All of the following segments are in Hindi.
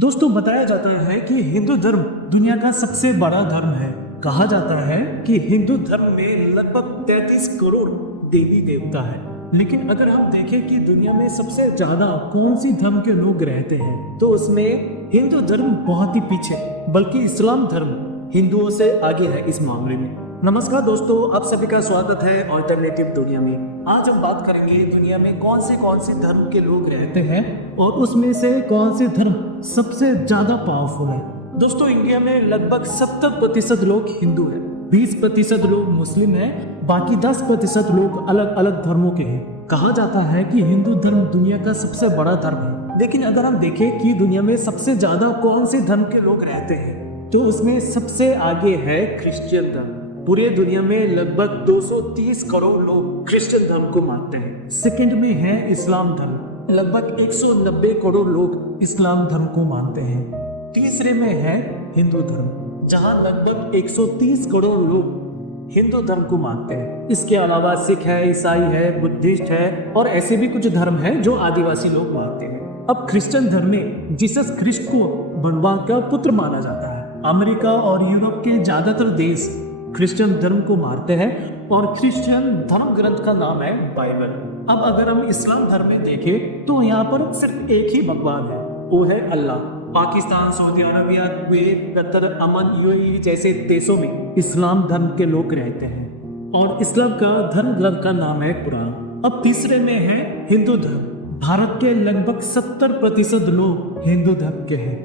दोस्तों बताया जाता है कि हिंदू धर्म दुनिया का सबसे बड़ा धर्म है। कहा जाता है कि हिंदू धर्म में लगभग 33 करोड़ देवी देवता है। लेकिन अगर हम देखें कि दुनिया में सबसे ज्यादा कौन सी धर्म के लोग रहते हैं तो उसमें हिंदू धर्म बहुत ही पीछे, बल्कि इस्लाम धर्म हिंदुओं से आगे है इस मामले में। नमस्कार दोस्तों, आप सभी का स्वागत है ऑल्टरनेटिव दुनिया में। आज हम बात करेंगे दुनिया में कौन से धर्म के लोग रहते हैं और उसमें से कौन से धर्म सबसे ज्यादा पावरफुल है। दोस्तों इंडिया में लगभग 70% लोग हिंदू हैं, 20% लोग मुस्लिम हैं, बाकी 10% लोग अलग अलग धर्मों के हैं। कहा जाता है कि हिंदू धर्म दुनिया का सबसे बड़ा धर्म है। लेकिन अगर हम देखें कि दुनिया में सबसे ज्यादा कौन से धर्म के लोग रहते हैं तो उसमें सबसे आगे है क्रिश्चियन धर्म। पूरे दुनिया में लगभग 230 करोड़ लोग क्रिश्चियन धर्म को मानते हैं। सेकंड में है इस्लाम धर्म, लगभग 190 करोड़ लोग इस्लाम धर्म को मानते हैं। तीसरे में है हिंदू धर्म, जहां लगभग 130 करोड़ लोग हिंदू धर्म को मानते हैं। इसके अलावा सिख है, ईसाई है, बुद्धिस्ट है और ऐसे भी कुछ धर्म है जो आदिवासी लोग मानते हैं। अब क्रिश्चियन धर्म में जीसस क्रिस्ट को भगवान का पुत्र माना जाता है। अमेरिका और यूरोप के ज्यादातर देश क्रिश्चियन धर्म को मानते हैं और क्रिश्चियन धर्म ग्रंथ का नाम है बाइबल। अब अगर हम इस्लाम धर्म में देखें तो यहाँ पर सिर्फ एक ही भगवान है, वो है अल्लाह। Pakistan, Saudi Arabia, Kuwait, Qatar, Oman, UAE जैसे देशों में इस्लाम धर्म के लोग रहते हैं और इस्लाम का धर्म ग्रंथ का नाम है कुरान। अब तीसरे में है हिंदू धर्म। भारत के लगभग 70% लोग हिंदू धर्म के हैं।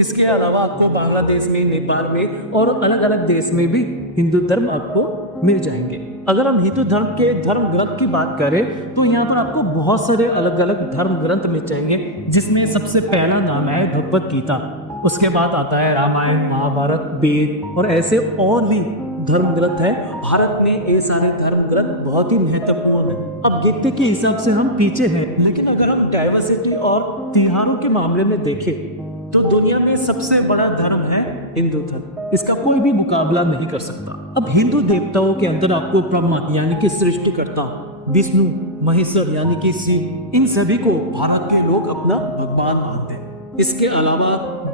इसके अलावा आपको बांग्लादेश में, नेपाल में और अलग अलग देश में भी हिंदू धर्म आपको मिल जाएंगे। अगर हम हिंदू धर्म के धर्म ग्रंथ की बात करें तो यहाँ पर आपको बहुत सारे अलग अलग धर्म ग्रंथ मिल जाएंगे, जिसमें सबसे पहला नाम है भगवत गीता। उसके बाद आता है रामायण, महाभारत, वेद और ऐसे और भी धर्म ग्रंथ है। भारत में ये सारे धर्म ग्रंथ बहुत ही महत्वपूर्ण है। अब गिनती के हिसाब से हम पीछे हैं, लेकिन अगर हम डाइवर्सिटी और त्योहारों के मामले में देखें तो दुनिया में सबसे बड़ा धर्म है हिंदू धर्म। इसका कोई भी मुकाबला नहीं कर सकता। अब हिंदू देवताओं के अंदर आपको ब्रह्मा यानी कि सृष्टिकर्ता, विष्णु, महेश्वर यानी कि शिव, इन सभी को भारत के लोग अपना भगवान मानते हैं। इसके अलावा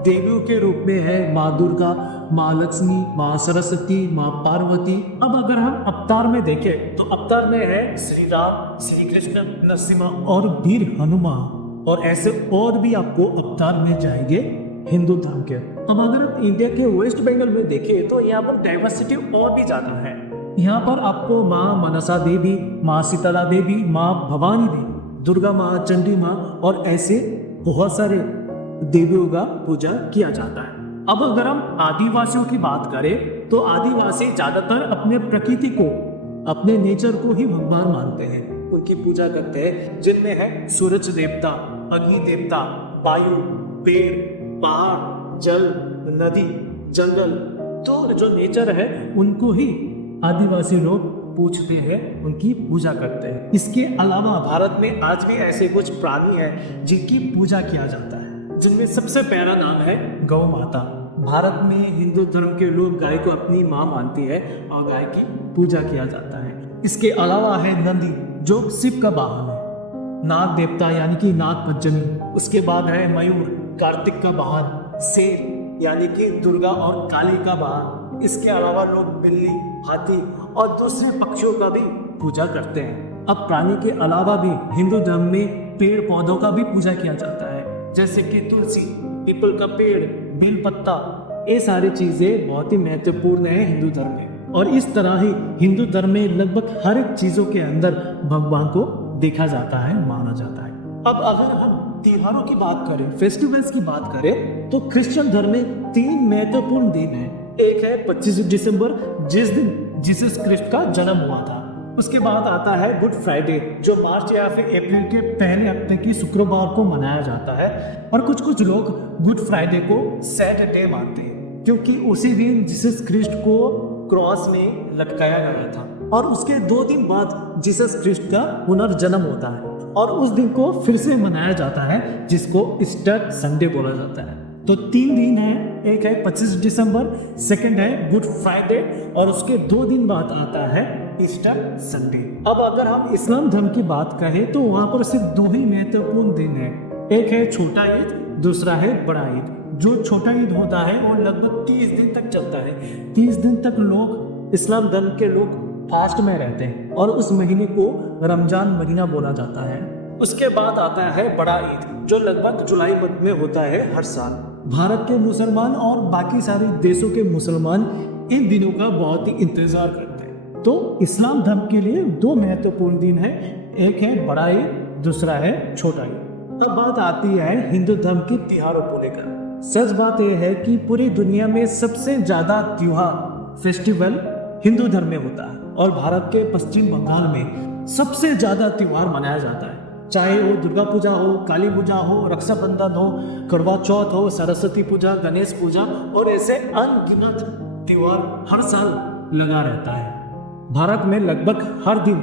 देवियों के रूप में है माँ दुर्गा, माँ लक्ष्मी, माँ सरस्वती, माँ पार्वती। अब अगर हम अवतार में देखें तो अवतार में है श्री राम, श्री कृष्ण, नरसिम्हा और वीर हनुमान और ऐसे और भी आपको अवतार मिल जाएंगे हिंदू धर्म के। अब अगर आप इंडिया के वेस्ट बंगाल में देखें तो यहाँ पर डाइवर्सिटी और भी ज्यादा है। यहाँ पर आपको माँ मनसा देवी, माँ शीतला देवी, माँ भवानी देवी, दुर्गा माँ, चंडी माँ और ऐसे बहुत सारे देवियों का पूजा किया जाता है। अब अगर हम आदिवासियों की बात करें तो आदिवासी ज्यादातर अपने प्रकृति को, अपने नेचर को ही भगवान मानते हैं, उनकी पूजा करते हैं, जिनमें है सूरज देवता, अग्नि देवता, वायु, पेड़, पहाड़, जल, नदी, जंगल, तो जो नेचर है उनको ही आदिवासी लोग पूजते हैं, उनकी पूजा करते हैं। इसके अलावा भारत में आज भी ऐसे कुछ प्राणी हैं जिनकी पूजा किया जाता है, जिनमें सबसे पहला नाम है गौ माता। भारत में हिंदू धर्म के लोग गाय को अपनी माँ मानती है और गाय की पूजा किया जाता है। इसके अलावा है नंदी, जो शिव का वाहन है, नाग देवता यानी कि नाग पंचमी। उसके बाद है मयूर, कार्तिक का वाहन, शेर यानी कि दुर्गा और काली का वाहन। इसके अलावा लोग बिल्ली, हाथी और दूसरे पक्षियों का भी पूजा करते हैं। अब प्राणी के अलावा भी हिंदू धर्म में पेड़ पौधों का भी पूजा किया जाता है, जैसे कि तुलसी, पीपल का पेड़, बेल पत्ता। ये सारी चीजें बहुत ही महत्वपूर्ण है हिंदू धर्म में। और इस तरह ही हिंदू धर्म में लगभग हर एक चीजों के अंदर भगवान को देखा जाता है, माना जाता है। अब अगर हम त्योहारों की बात करें, फेस्टिवल्स की बात करें तो क्रिश्चियन धर्म में 3 महत्वपूर्ण दिन है। एक है 25 दिसंबर, जिस दिन जीसस क्रिस्ट का जन्म हुआ था। उसके बाद आता है गुड फ्राइडे, जो मार्च या फिर अप्रैल के पहले हफ्ते की शुक्रवार को मनाया जाता है। और कुछ कुछ लोग गुड फ्राइडे को सैड डे मानते हैं, क्योंकि उसी दिन जीसस क्रिस्ट को क्रॉस में लटकाया गया था और उसके 2 दिन बाद जीसस क्रिस्ट का पुनर्जन्म होता है और उस दिन को फिर से मनाया जाता है, जिसको ईस्टर संडे बोला जाता है। तो 3 दिन है, एक है 25 दिसंबर, सेकंड है गुड फ्राइडे और उसके 2 दिन बाद आता है ईस्टर संडे। अब अगर हम इस्लाम धर्म की बात करें तो वहां पर सिर्फ 2 ही महत्वपूर्ण दिन है। एक है छोटा ईद दूसरा है बड़ा ईद। जो छोटा ईद होता है वो लगभग 30 दिन तक चलता है। 30 दिन तक लोग, इस्लाम धर्म के लोग फास्ट में रहते हैं और उस महीने को रमजान महीना बोला जाता है। उसके बाद आता है बड़ा ईद, जो लगभग जुलाई में होता है हर साल। भारत के मुसलमान और बाकी सारे देशों के मुसलमान इन दिनों का बहुत ही इंतजार करते हैं। तो इस्लाम धर्म के लिए दो महत्वपूर्ण दिन है, एक है बड़ा ईद, दूसरा है छोटा ईद। अब बात आती है हिंदू धर्म के त्योहारों को लेकर। सच बात यह है कि पूरी दुनिया में सबसे ज्यादा त्योहार फेस्टिवल हिंदू धर्म में होता है और भारत के पश्चिम बंगाल में सबसे ज्यादा त्योहार मनाया जाता है। चाहे वो दुर्गा पूजा हो, काली पूजा हो, रक्षाबंधन हो, करवा चौथ हो, सरस्वती पूजा, गणेश पूजा और ऐसे अनगिनत त्योहार हर साल लगा रहता है। भारत में लगभग हर दिन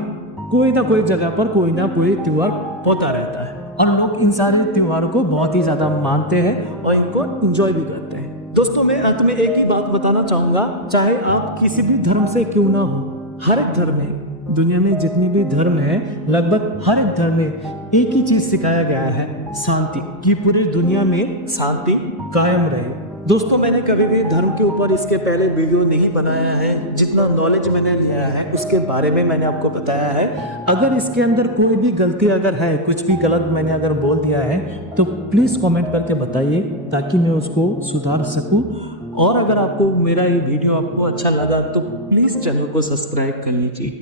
कोई ना कोई जगह पर कोई ना कोई त्योहार होता रहता है और लोग इन सारे त्योहारों को बहुत ही ज्यादा मानते हैं और इनको एंजॉय भी करते हैं। दोस्तों, मैं अंत में एक ही बात बताना चाहूंगा, चाहे आप किसी भी धर्म से क्यों ना हो, हर एक धर्म में, दुनिया में जितनी भी धर्म है लगभग हर एक धर्म में एक ही चीज सिखाया गया है, शांति, कि पूरी दुनिया में शांति कायम रहे। दोस्तों, मैंने कभी भी धर्म के ऊपर इसके पहले वीडियो नहीं बनाया है। जितना नॉलेज मैंने लिया है उसके बारे में मैंने आपको बताया है। अगर इसके अंदर कोई भी गलती अगर है, कुछ भी गलत मैंने अगर बोल दिया है तो प्लीज़ कमेंट करके बताइए ताकि मैं उसको सुधार सकूं। और अगर आपको मेरा ये वीडियो आपको अच्छा लगा तो प्लीज़ चैनल को सब्सक्राइब कर लीजिए।